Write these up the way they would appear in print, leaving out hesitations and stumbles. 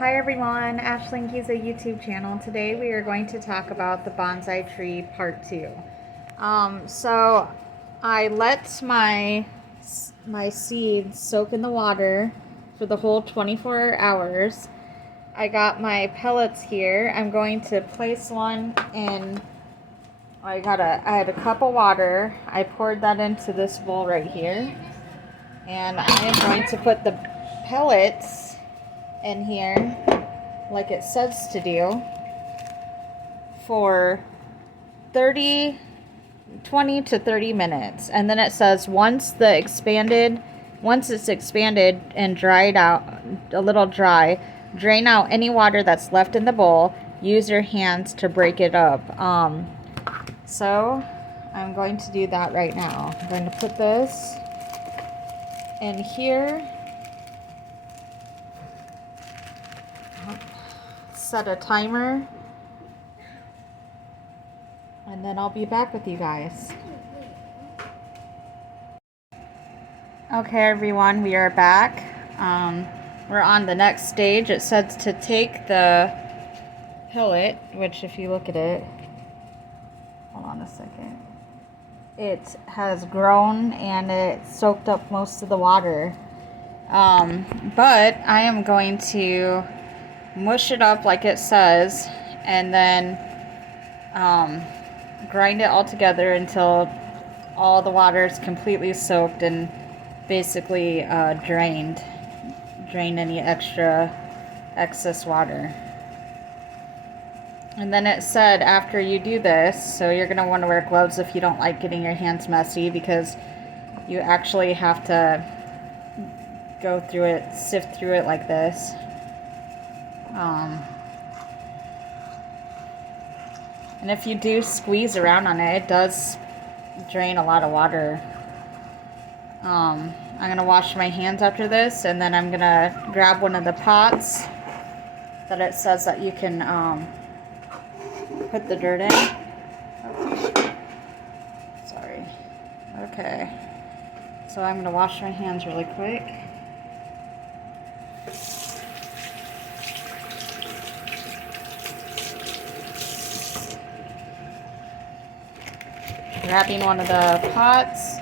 Hi everyone, Ashlinky's a YouTube channel. Today we are going to talk about the bonsai tree part 2. So I let my seeds soak in the water for the whole 24 hours. I got my pellets here. I'm going to place one in. I had a cup of water. I poured that into this bowl right here, and I am going to put the pellets in here like it says to do for 20 to 30 minutes. And then it says once it's expanded and dried out, a little dry, drain out any water that's left in the bowl. Use your hands to break it up. So I'm going to do that right now. I'm going to put this in here. Set a timer, and then I'll be back with you guys. Okay everyone, we are back. We're on the next stage. It says to take the pellet, which if you look at it, hold on a second, it has grown and it soaked up most of the water. But I am going to mush it up like it says, and then grind it all together until all the water is completely soaked and basically drain any excess water. And then it said after you do this, so you're going to want to wear gloves if you don't like getting your hands messy, because you actually have to go through it, sift through it like this. And if you do squeeze around on it, it does drain a lot of water. I'm going to wash my hands after this, and then I'm going to grab one of the pots that it says that you can put the dirt in. Oh, sorry. Okay. So I'm going to wash my hands really quick. Grabbing one of the pots.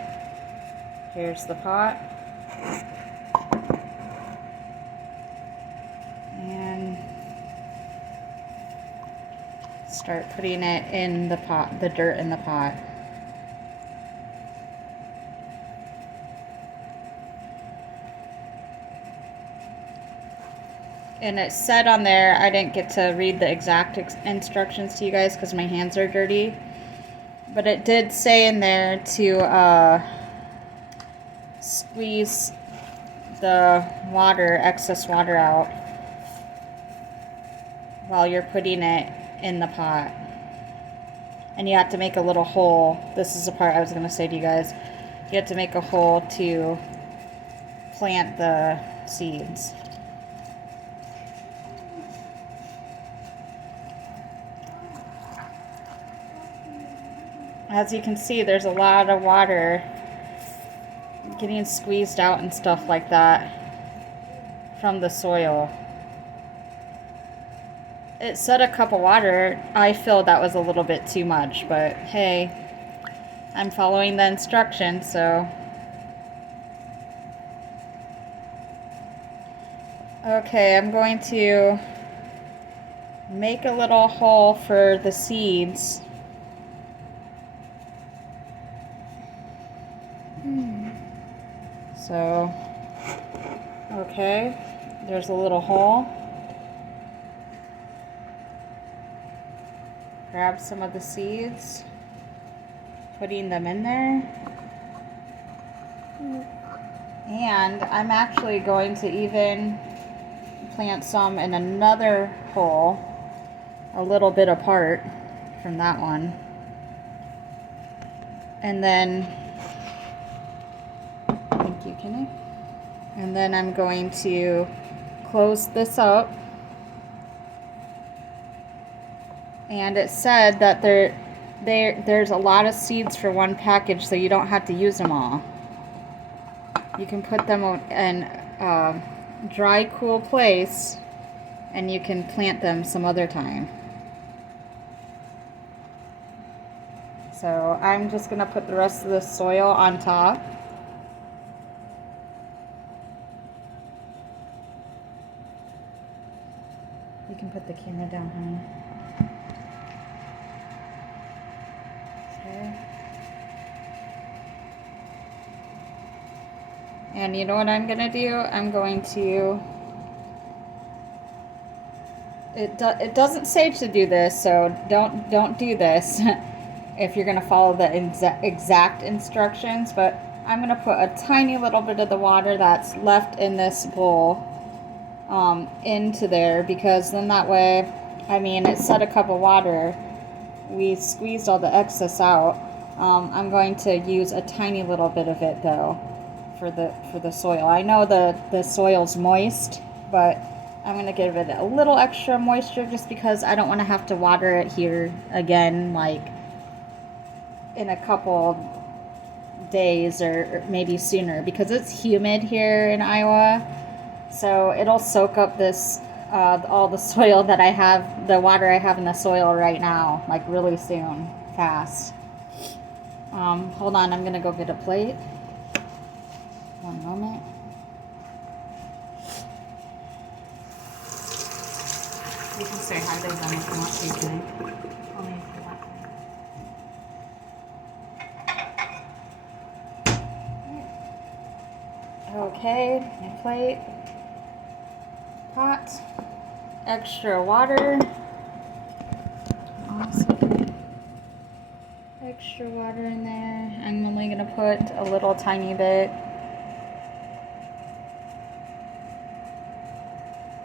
Here's the pot. And start putting it in the pot, the dirt in the pot. And it said on there, I didn't get to read the exact instructions to you guys because my hands are dirty. But it did say in there to squeeze the excess water out while you're putting it in the pot. And you have to make a little hole. This is the part I was going to say to you guys. You have to make a hole to plant the seeds. As you can see, there's a lot of water getting squeezed out and stuff like that from the soil. It said a cup of water. I feel that was a little bit too much, but hey, I'm following the instructions, so. Okay, I'm going to make a little hole for the seeds. So, okay, there's a little hole. Grab some of the seeds, putting them in there. And I'm actually going to even plant some in another hole, a little bit apart from that one. And then thank you, Kenny. And then I'm going to close this up. And it said that there's a lot of seeds for one package, so you don't have to use them all. You can put them in a dry, cool place and you can plant them some other time. So I'm just going to put the rest of the soil on top. You can put the camera down, honey. Okay. And you know what I'm going to do? I'm going to... It doesn't say to do this, so don't do this if you're going to follow the exact instructions. But I'm going to put a tiny little bit of the water that's left in this bowl into there, because then that way, I mean, it said a cup of water. We squeezed all the excess out. I'm going to use a tiny little bit of it though for the soil. I know the soil's moist, but I'm going to give it a little extra moisture just because I don't want to have to water it here again, like in a couple days or maybe sooner, because it's humid here in Iowa. So it'll soak up this, all the soil that I have, the water I have in the soil right now, like really soon, fast. Hold on, I'm going to go get a plate. One moment. You can say hi to them if you want to, tonight. Only if you want to. Okay, my plate. Pot. Extra water. Awesome. Extra water in there. I'm only going to put a little tiny bit.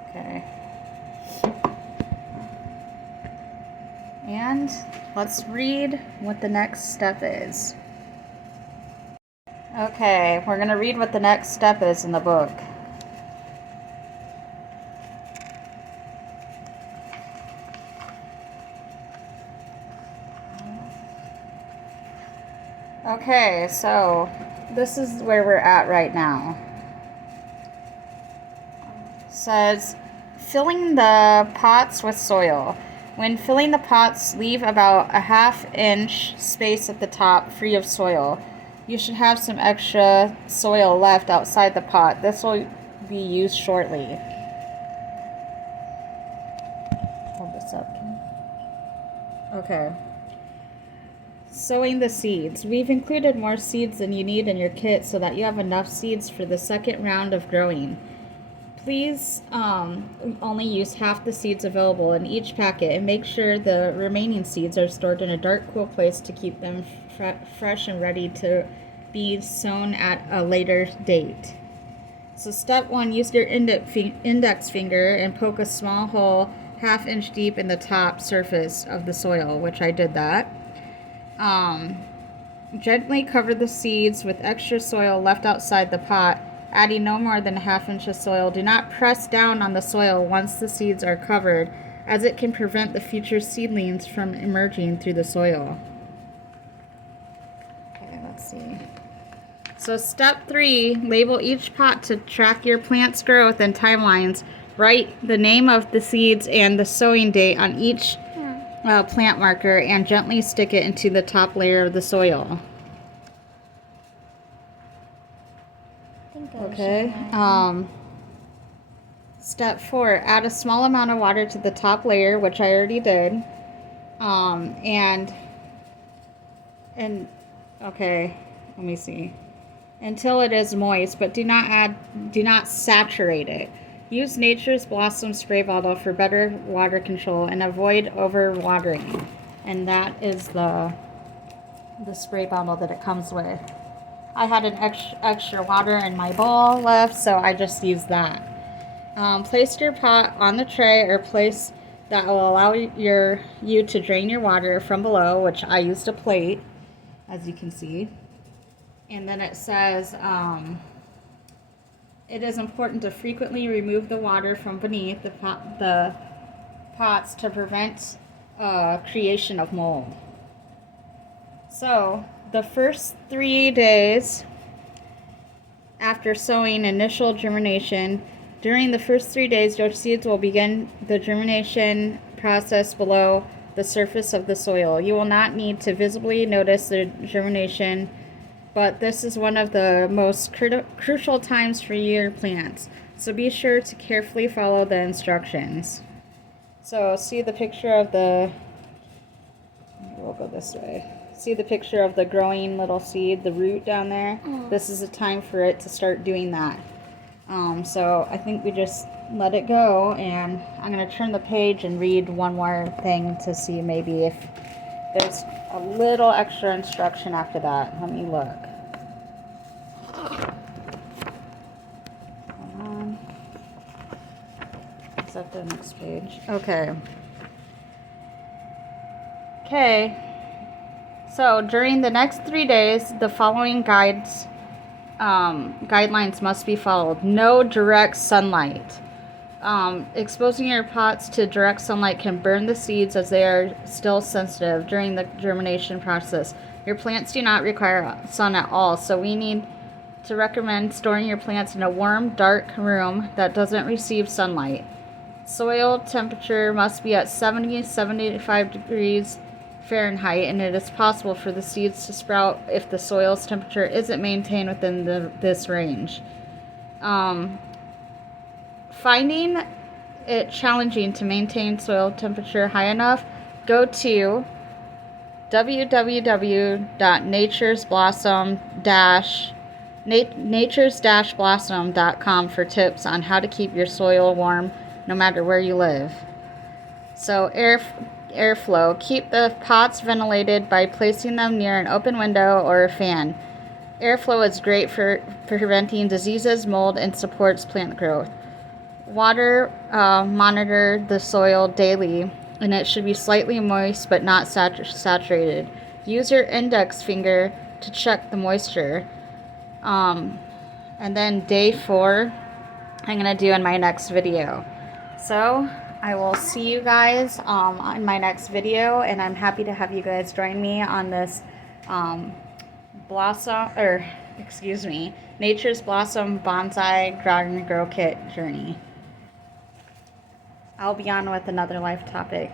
Okay. And let's read what the next step is. Okay, we're going to read what the next step is in the book. Okay, so this is where we're at right now. It says, filling the pots with soil. When filling the pots, leave about a 1/2 inch space at the top free of soil. You should have some extra soil left outside the pot. This will be used shortly. Hold this up. Okay. Sowing the seeds. We've included more seeds than you need in your kit so that you have enough seeds for the second round of growing. Please only use half the seeds available in each packet, and make sure the remaining seeds are stored in a dark, cool place to keep them fresh and ready to be sown at a later date. So step 1, use your index finger and poke a small hole 1/2 inch deep in the top surface of the soil, which I did that. Gently cover the seeds with extra soil left outside the pot, adding no more than a 1/2 inch of soil. Do not press down on the soil once the seeds are covered, as it can prevent the future seedlings from emerging through the soil. Okay, let's see. So step 3, label each pot to track your plant's growth and timelines. Write the name of the seeds and the sowing date on each plant marker and gently stick it into the top layer of the soil. Okay. Step 4, add a small amount of water to the top layer, which I already did. And okay, let me see. Until it is moist, but do not saturate it. Use Nature's Blossom spray bottle for better water control and avoid over-watering. And that is the spray bottle that it comes with. I had an extra water in my bowl left, so I just used that. Place your pot on the tray or place that will allow you to drain your water from below, which I used a plate, as you can see. And then it says, it is important to frequently remove the water from beneath the pots to prevent creation of mold. So the first 3 days after sowing initial germination, During the first 3 days, your seeds will begin the germination process below the surface of the soil. You will not need to visibly notice the germination, but this is one of the most crucial times for your plants. So be sure to carefully follow the instructions. So see the picture of we'll go this way. See the picture of the growing little seed, the root down there? This is the time for it to start doing that. So I think we just let it go, and I'm going to turn the page and read one more thing to see maybe if there's a little extra instruction after that. Let me look. Hold on. Is that the next page? Okay. Okay. So during the next 3 days, the following guidelines must be followed. No direct sunlight. Exposing your pots to direct sunlight can burn the seeds as they are still sensitive during the germination process. Your plants do not require sun at all, so we need to recommend storing your plants in a warm, dark room that doesn't receive sunlight. Soil temperature must be at 70-75 degrees Fahrenheit, and it is possible for the seeds to sprout if the soil's temperature isn't maintained within this range. Finding it challenging to maintain soil temperature high enough, go to www.naturesblossom.com for tips on how to keep your soil warm no matter where you live. So airflow. Keep the pots ventilated by placing them near an open window or a fan. Airflow is great for preventing diseases, mold, and supports plant growth. Water, monitor the soil daily, and it should be slightly moist but not saturated. Use your index finger to check the moisture. And then day 4, I'm going to do in my next video. So I will see you guys in my next video, and I'm happy to have you guys join me on this Nature's Blossom Bonsai Garden Grow Kit journey. I'll be on with another life topic.